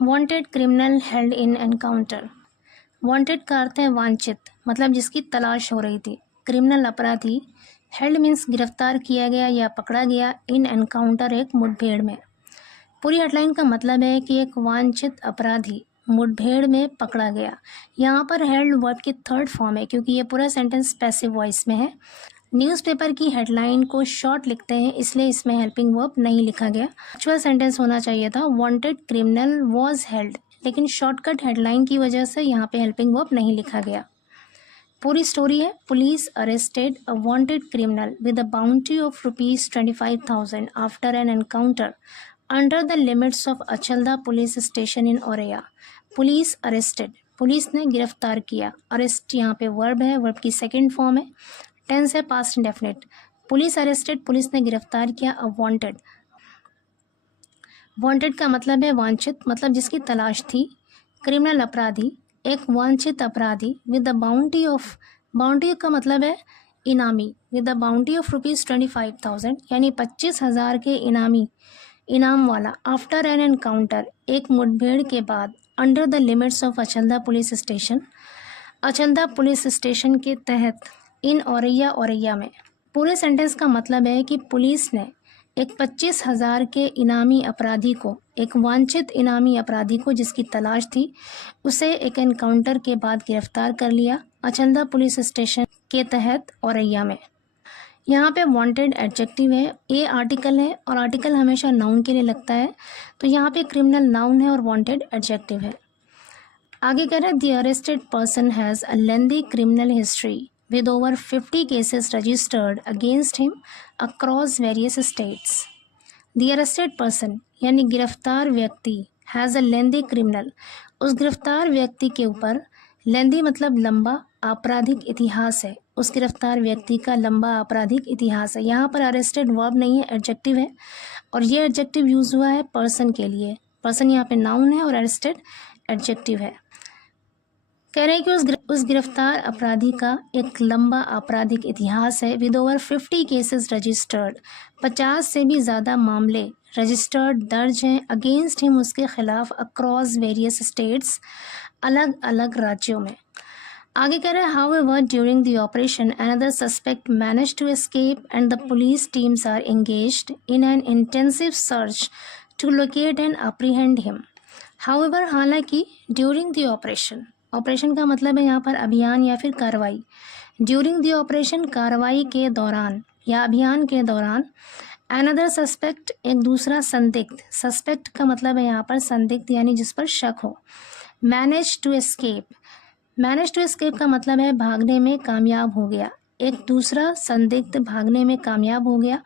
Wanted criminal held in encounter. Wanted का अर्थ है वांछित, मतलब जिसकी तलाश हो रही थी। क्रिमिनल अपराधी, हेल्ड मीन्स गिरफ्तार किया गया या पकड़ा गया, इन एनकाउंटर एक मुठभेड़ में। पूरी हेडलाइन का मतलब है कि एक वांछित अपराधी मुठभेड़ में पकड़ा गया। यहाँ पर हेल्ड वर्ब की थर्ड फॉर्म है क्योंकि ये पूरा सेंटेंस पैसिव वॉइस में है। न्यूज़पेपर की हेडलाइन को शॉर्ट लिखते हैं इसलिए इसमें हेल्पिंग वर्ब नहीं लिखा गया। एक्चुअल सेंटेंस होना चाहिए था वांटेड क्रिमिनल वाज हेल्ड, लेकिन शॉर्टकट हेडलाइन की वजह से यहाँ पे हेल्पिंग वर्ब नहीं लिखा गया। पूरी स्टोरी है, police arrested a wanted criminal with a bounty of ₹25,000 after an encounter under the limits of Achalda police station in Auraiya. Police arrested, police ने गिरफ्तार किया। अरेस्ट यहाँ पे वर्ब है, वर्ब की सेकंड फॉर्म है, टेंस है past indefinite. Police arrested, police ने गिरफ्तार किया अ वांटेड। वांटेड का मतलब है वांछित, मतलब जिसकी तलाश थी। क्रिमिनल अपराधी, एक वांछित अपराधी with the bounty of, bounty का मतलब है इनामी, विद द बाउंटी ऑफ ₹25,000 यानी 25,000 के इनाम वाला। आफ्टर एन एनकाउंटर, एक मुठभेड़ के बाद। Under the limits of Achalda police station, Achalda police station के तहत। इन औरैया, औरैया में। पूरे सेंटेंस का मतलब है कि पुलिस ने एक 25,000 के इनामी अपराधी को, एक वांछित इनामी अपराधी को जिसकी तलाश थी, उसे एक एनकाउंटर के बाद गिरफ्तार कर लिया अचलदा पुलिस स्टेशन के तहत औरैया में। यहाँ पे वांटेड एडजेक्टिव है, ए आर्टिकल है और आर्टिकल हमेशा नाउन के लिए लगता है, तो यहाँ पे क्रिमिनल नाउन है और वांटेड एडजेक्टिव है। आगे कह रहे हैं the arrested person has a lengthy criminal history with over 50 cases registered against him across various states. The arrested person यानी गिरफ्तार व्यक्ति has a lengthy criminal, उस गिरफ्तार व्यक्ति के ऊपर, lengthy मतलब लंबा, आपराधिक इतिहास है। उस गिरफ्तार व्यक्ति का लंबा आपराधिक इतिहास है। यहाँ पर अरेस्टेड वर्ब नहीं है, एडजेक्टिव है, और ये एडजेक्टिव यूज हुआ है पर्सन के लिए। पर्सन यहाँ पे नाउन है और अरेस्टेड एडजेक्टिव है। कह रहे हैं कि उस गिरफ्तार अपराधी का एक लंबा आपराधिक इतिहास है। विद ओवर 50 केसेस रजिस्टर्ड, 50 से भी ज़्यादा मामले रजिस्टर्ड दर्ज हैं अगेंस्ट हिम, उसके खिलाफ, अक्रॉस वेरियस स्टेट्स, अलग अलग राज्यों में। आगे कह रहे हैं however during the operation another suspect manage to escape and the police teams are engaged in an intensive search to locate and apprehend him. However, हालांकि, ड्यूरिंग द ऑपरेशन, ऑपरेशन का मतलब है यहाँ पर अभियान या फिर कार्रवाई। ड्यूरिंग द ऑपरेशन, कार्रवाई के दौरान या अभियान के दौरान। अनदर सस्पेक्ट, एक दूसरा संदिग्ध। सस्पेक्ट का मतलब है यहाँ पर संदिग्ध यानी जिस पर शक हो। Manage to escape, manage to escape का मतलब है भागने में कामयाब हो गया। एक दूसरा संदिग्ध भागने में कामयाब हो गया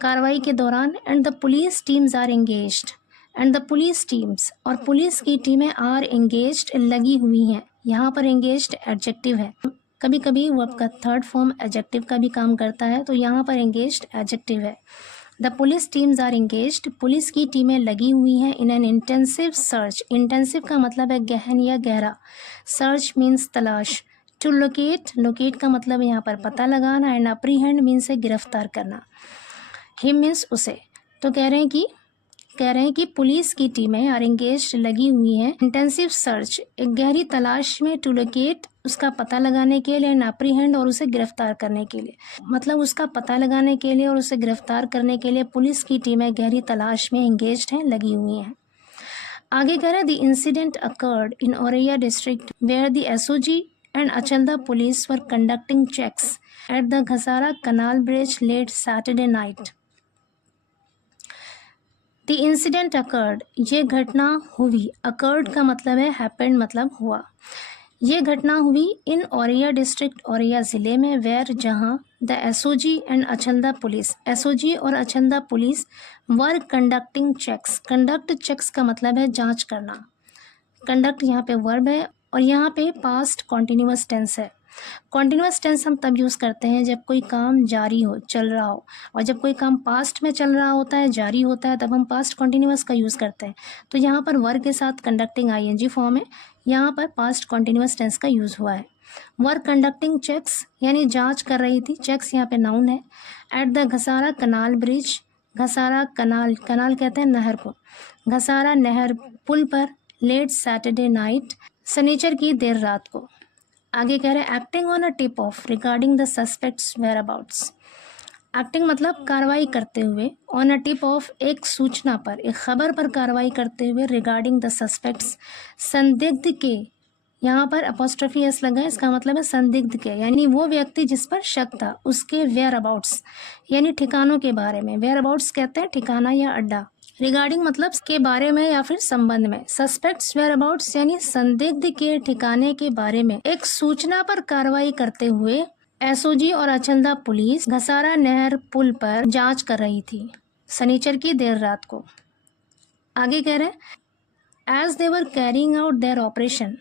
कार्रवाई के दौरान। And the police teams are engaged, and the police teams, और पुलिस की टीमें, आर एंगेज्ड, लगी हुई हैं। यहाँ पर एंगेज्ड एडजेक्टिव है, कभी कभी वर्ब का थर्ड फॉर्म एडजेक्टिव का भी काम करता है, तो यहाँ पर एंगेज्ड एडजेक्टिव है। The police teams are engaged, police की टीमें लगी हुई हैं in an intensive search. Intensive का मतलब है गहन या गहरा, सर्च मीन्स तलाश। टू लोकेट, लोकेट का मतलब है यहाँ पर पता लगाना, एंड अप्रीहेंड मीन्स है गिरफ्तार करना। हिम मीन्स उसे। तो कह रहे हैं कि पुलिस की टीमें आर एंगेज्ड, लगी हुई हैं, इंटेंसिव सर्च, एक गहरी तलाश में, टू लोकेट, उसका पता लगाने के लिए, एंड अप्रीहेंड, और उसे गिरफ्तार करने के लिए। मतलब उसका पता लगाने के लिए और उसे गिरफ्तार करने के लिए पुलिस की टीमें गहरी तलाश में एंगेज्ड हैं, लगी हुई हैं। आगे कह रहे हैं the incident occurred in Auraiya district where the SOG and Achalda police were conducting checks at the Ghasara canal bridge late Saturday night. The incident occurred, ये घटना हुई। अकर्ड का मतलब है हैपेंड, मतलब हुआ। ये घटना हुई इन औरैया डिस्ट्रिक्ट, औरैया ज़िले में, वेयर, जहाँ, the SOG and Achalda police, SOG और Achalda police, were conducting checks. Conduct, checks का मतलब है जांच करना। कंडक्ट यहाँ पे वर्ब है और यहाँ पे पास्ट कॉन्टिन्यूअस टेंस है। कॉन्टिन्यूअस टेंस हम तब यूज़ करते हैं जब कोई काम जारी हो, चल रहा हो, और जब कोई काम पास्ट में चल रहा होता है, जारी होता है, तब हम पास्ट कॉन्टिन्यूअस का यूज़ करते हैं। तो यहाँ पर वर्ब के साथ कंडक्टिंग आईएनजी फॉर्म है, यहाँ पर पास्ट कॉन्टिन्यूअस टेंस का यूज़ हुआ है। वर कंडक्टिंग चेक्स यानी जांच कर रही थी, चेक्स यहाँ पे नाउन है। Eight the Ghasara canal bridge, घसारा कनाल, कनाल कहते हैं नहर को, घसारा नहर पुल पर लेट सैटरडे नाइट, शनिचर की देर रात को। आगे कह रहे हैं acting on a tip off regarding the suspects whereabouts. Acting मतलब कार्रवाई करते हुए, ऑन अ टिप ऑफ एक सूचना पर, एक खबर पर कार्रवाई करते हुए, रिगार्डिंग द सस्पेक्ट्स संदिग्ध के, यहाँ पर अपोस्ट्रोफी एस लगा है, इसका मतलब है संदिग्ध के, यानी वो व्यक्ति जिस पर शक था उसके वेयर अबाउट्स यानी ठिकानों के बारे में। वेयर अबाउट्स कहते हैं ठिकाना या अड्डा। रिगार्डिंग मतलब के बारे में या फिर संबंध में। सस्पेक्ट्स वेयर अबाउट्स यानी संदिग्ध के ठिकाने के बारे में एक सूचना पर कार्रवाई करते हुए एसओजी और अचंदा पुलिस घसारा नहर पुल पर जांच कर रही थी शनिचर की देर रात को। आगे कह रहे हैं as they were carrying out their operation,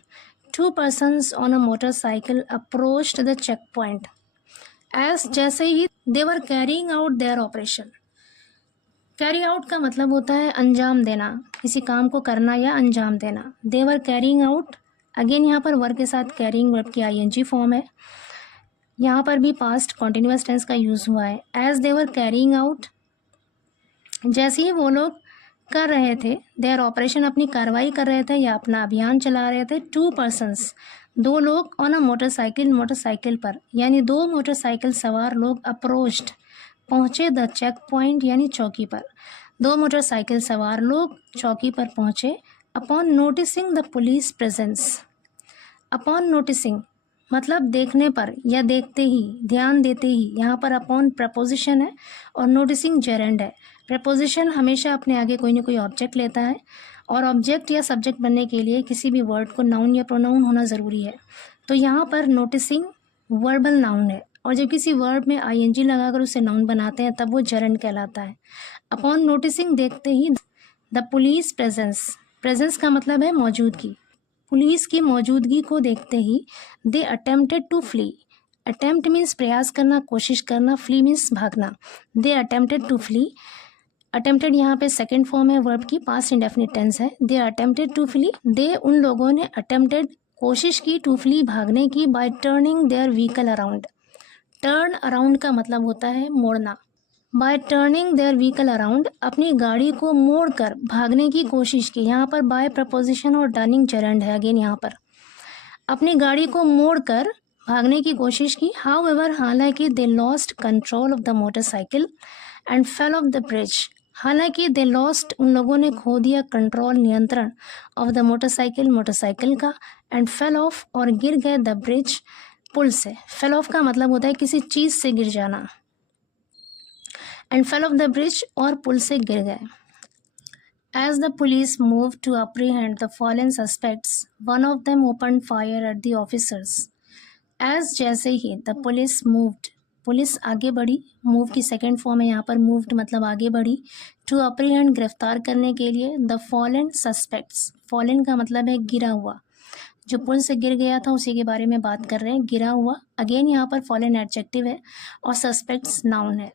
2 persons on a motorcycle approached the checkpoint. As जैसे ही they were carrying out their operation. Carry out का मतलब होता है अंजाम देना, किसी काम को करना या अंजाम देना। They were carrying out, again यहाँ पर वर्ब के साथ carrying वर्ब की ing फॉर्म है, यहाँ पर भी पास्ट कॉन्टिन्यूअस टेंस का यूज़ हुआ है। As they were carrying out, जैसे ही वो लोग कर रहे थे, देयर ऑपरेशन अपनी कार्रवाई कर रहे थे या अपना अभियान चला रहे थे, 2 persons 2 लोग ऑन अ मोटरसाइकिल मोटरसाइकिल पर, यानी 2 मोटरसाइकिल सवार लोग अप्रोच्ड पहुँचे द चेक पॉइंट यानी चौकी पर। 2 मोटरसाइकिल सवार लोग चौकी पर पहुँचे upon noticing the police presence. Upon noticing मतलब देखने पर या देखते ही, ध्यान देते ही। यहाँ पर अपॉन प्रपोजिशन है और नोटिसिंग जेरेंड है। प्रपोजिशन हमेशा अपने आगे कोई ना कोई ऑब्जेक्ट लेता है और ऑब्जेक्ट या सब्जेक्ट बनने के लिए किसी भी वर्ड को नाउन या प्रोनाउन होना ज़रूरी है। तो यहाँ पर नोटिसिंग वर्बल नाउन है और जब किसी वर्ब में आईएनजी लगाकर उसे नाउन बनाते हैं तब वो जेरेंड कहलाता है। अपॉन नोटिसिंग देखते ही द पुलिस प्रेजेंस, प्रेजेंस का मतलब है मौजूदगी, पुलिस की मौजूदगी को देखते ही they attempted to flee. Attempt means प्रयास करना, कोशिश करना, फ्ली मीन्स भागना। They attempted to flee, attempted यहाँ पे सेकेंड फॉर्म है वर्ब की, पास्ट इंडेफिनिट टेंस है। They attempted to flee, they उन लोगों ने अटेम्प्टेड कोशिश की, टू फ्ली भागने की, by turning their vehicle around. Turn around का मतलब होता है मोड़ना। By turning their vehicle around अपनी गाड़ी को मोड़कर भागने की कोशिश की। यहाँ पर बाय प्रपोजिशन और टर्निंग जेरेंड है अगेन यहाँ पर। अपनी गाड़ी को मोड़कर भागने की कोशिश की। हाउएवर हालांकि they lost control of the motorcycle and fell off the bridge. हालांकि दे लॉस्ट उन लोगों ने खो दिया कंट्रोल नियंत्रण ऑफ द मोटरसाइकिल मोटरसाइकिल का, एंड फेल ऑफ और गिर गए द ब्रिज पुल से। फेल ऑफ का मतलब होता है किसी चीज़ से गिर जाना, and fell off the bridge और पुल से गिर गए। As the police moved to apprehend the fallen suspects, one of them opened fire at the officers. As जैसे ही the police moved, पुलिस आगे बढ़ी, मूव की सेकेंड फॉर्म है यहाँ पर, मूव्ड मतलब आगे बढ़ी, टू अप्रीहेंड गिरफ्तार करने के लिए, द फॉलन सस्पेक्ट्स, फॉलन का मतलब है गिरा हुआ, जो पुल से गिर गया था उसी के बारे में बात कर रहे हैं, गिरा हुआ। अगेन यहाँ पर फॉलन एडजेक्टिव है और सस्पेक्ट्स नाउन है।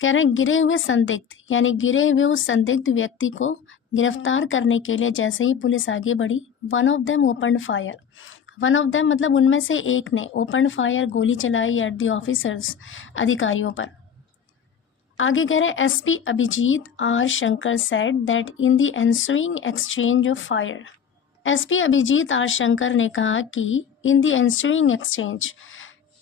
कह रहे हैं गिरे हुए संदिग्ध, यानी गिरे हुए उस संदिग्ध व्यक्ति को गिरफ्तार करने के लिए जैसे ही पुलिस आगे बढ़ी, one of them opened fire, one of them मतलब उनमें से एक ने, ओपन्ड फायर गोली चलाई एट द ऑफिसर्स, अधिकारियों पर। आगे कह रहे हैं SP Abhijit R Shankar said that in the ensuing exchange of fire. SP Abhijit R Shankar ने कहा कि इन द एंसुइंग एक्सचेंज,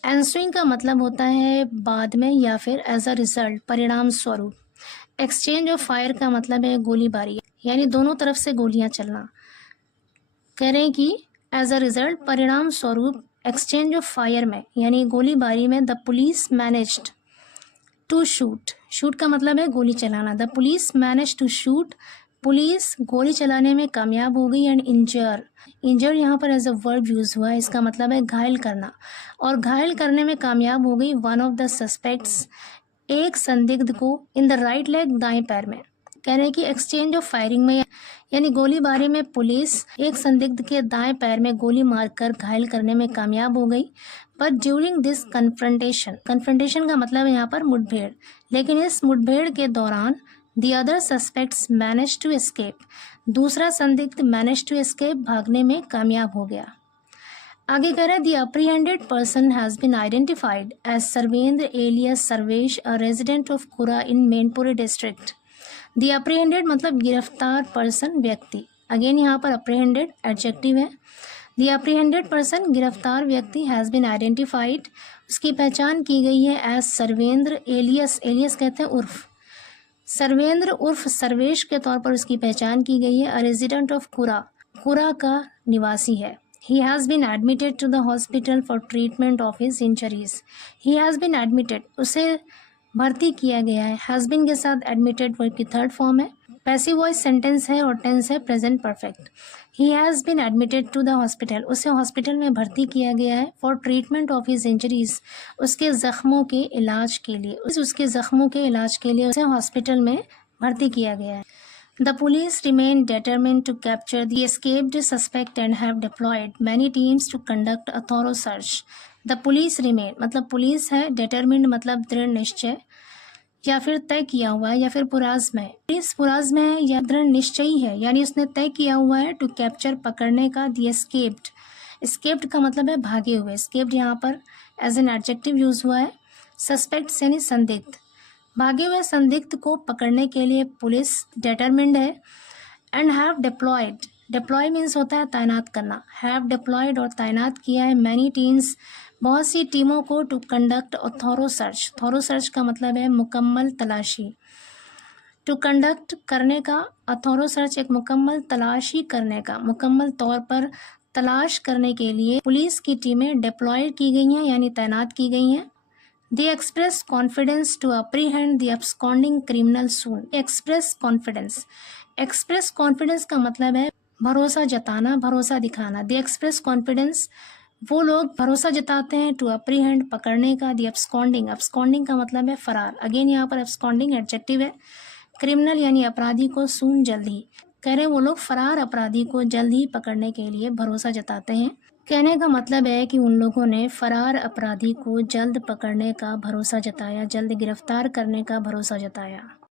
एंसुइंग का मतलब होता है बाद में या फिर एज अ रिजल्ट, परिणाम स्वरूप। एक्सचेंज ऑफ फायर का मतलब है गोलीबारी, यानी दोनों तरफ से गोलियां चलना। कह रहे हैं कि एज अ रिजल्ट, परिणाम स्वरूप, एक्सचेंज ऑफ फायर में यानी गोलीबारी में, the police managed to shoot, shoot का मतलब है गोली चलाना, the police manage to shoot, police गोली चलाने में कामयाब हो गई, एंड इंजर, इंजर यहाँ पर एज अ वर्ब यूज हुआ है, इसका मतलब है घायल करना, और घायल करने में कामयाब हो गई वन ऑफ द सस्पेक्ट्स, एक संदिग्ध को, इन द राइट लेग, दाएं पैर में। कह रहे हैं कि एक्सचेंज ऑफ फायरिंग में यानी गोलीबारी में पुलिस एक संदिग्ध के दाएं पैर में गोली मारकर घायल करने में कामयाब हो गई। पर ड्यूरिंग दिस कन्फ्रंटेशन, कन्फ्रंटेशन का मतलब है यहाँ पर मुठभेड़, लेकिन इस मुठभेड़ के दौरान the other suspects manage to escape, दूसरा संदिग्ध मैनेज टू एस्केप, भागने में कामयाब हो गया। आगे कह रहे हैं the apprehended person has been identified as Sarvendra alias Sarvesh, a resident of Kura in Mainpuri district. The apprehended मतलब गिरफ्तार पर्सन व्यक्ति, अगेन यहाँ पर अप्रीहेंडेड एडजेक्टिव है। द अप्रीहेंडेड पर्सन, गिरफ्तार व्यक्ति, हैज़ बिन आइडेंटिफाइड, उसकी पहचान की गई है एज सर्वेंद्र एलियस, एलियस कहते हैं उर्फ, सर्वेंद्र उर्फ सर्वेश के तौर पर उसकी पहचान की गई है। अ रेजिडेंट ऑफ कुरा, कुरा का निवासी है। He has been admitted to the hospital for treatment of his injuries. He has been admitted, उसे भर्ती किया गया है। has been के साथ admitted वर्ब की थर्ड फॉर्म है। पैसिव वॉइस सेंटेंस है और टेंस है present perfect. He has been admitted to the hospital, उसे हॉस्पिटल में भर्ती किया गया है। for treatment of his injuries, उसके जख्मों के इलाज के लिए, उसके जख्मों के इलाज के लिए उसे हॉस्पिटल में भर्ती किया गया है। The police remain determined to capture the escaped suspect and have deployed many teams to conduct a thorough search. The police remain मतलब पुलिस है, determined मतलब दृढ़ निश्चय या फिर तय किया हुआ है या फिर पुराज़्म है। पुलिस पुराज़्म है या दृढ़ निश्चयी है, यानी उसने तय किया हुआ है टू कैप्चर पकड़ने का। the escaped, escaped का मतलब है भागे हुए। escaped यहाँ पर एज एन एडजेक्टिव यूज हुआ है। सस्पेक्ट यानी संदिग्ध, भागे हुए संदिग्ध को पकड़ने के लिए पुलिस डिटरमिन्ड है। And have deployed, deploy means होता है तैनात करना, हैव डिप्लॉयड और तैनात किया है मैनी टीम्स, बहुत सी टीमों को to conduct a thorough search, thorough search का मतलब है मुकम्मल तलाशी, टू कंडक्ट करने का, अ थॉरो सर्च एक मुकम्मल तलाशी करने का, मुकम्मल तौर पर तलाश करने के लिए पुलिस की टीमें डिप्लॉय की गई हैं यानी तैनात की गई हैं। They express confidence to apprehend the absconding criminal soon. Express confidence. Express confidence का मतलब है भरोसा जताना, भरोसा दिखाना। They express confidence, वो लोग भरोसा जताते हैं to apprehend पकड़ने का। The absconding, absconding का मतलब है फरार। अगेन यहाँ पर absconding एडजेक्टिव है। क्रिमिनल यानी अपराधी को soon जल्द ही, कह रहे वो लोग फरार अपराधी को जल्द ही पकड़ने के लिए भरोसा जताते हैं। कहने का मतलब है कि उन लोगों ने फरार अपराधी को जल्द पकड़ने का भरोसा जताया, जल्द गिरफ्तार करने का भरोसा जताया।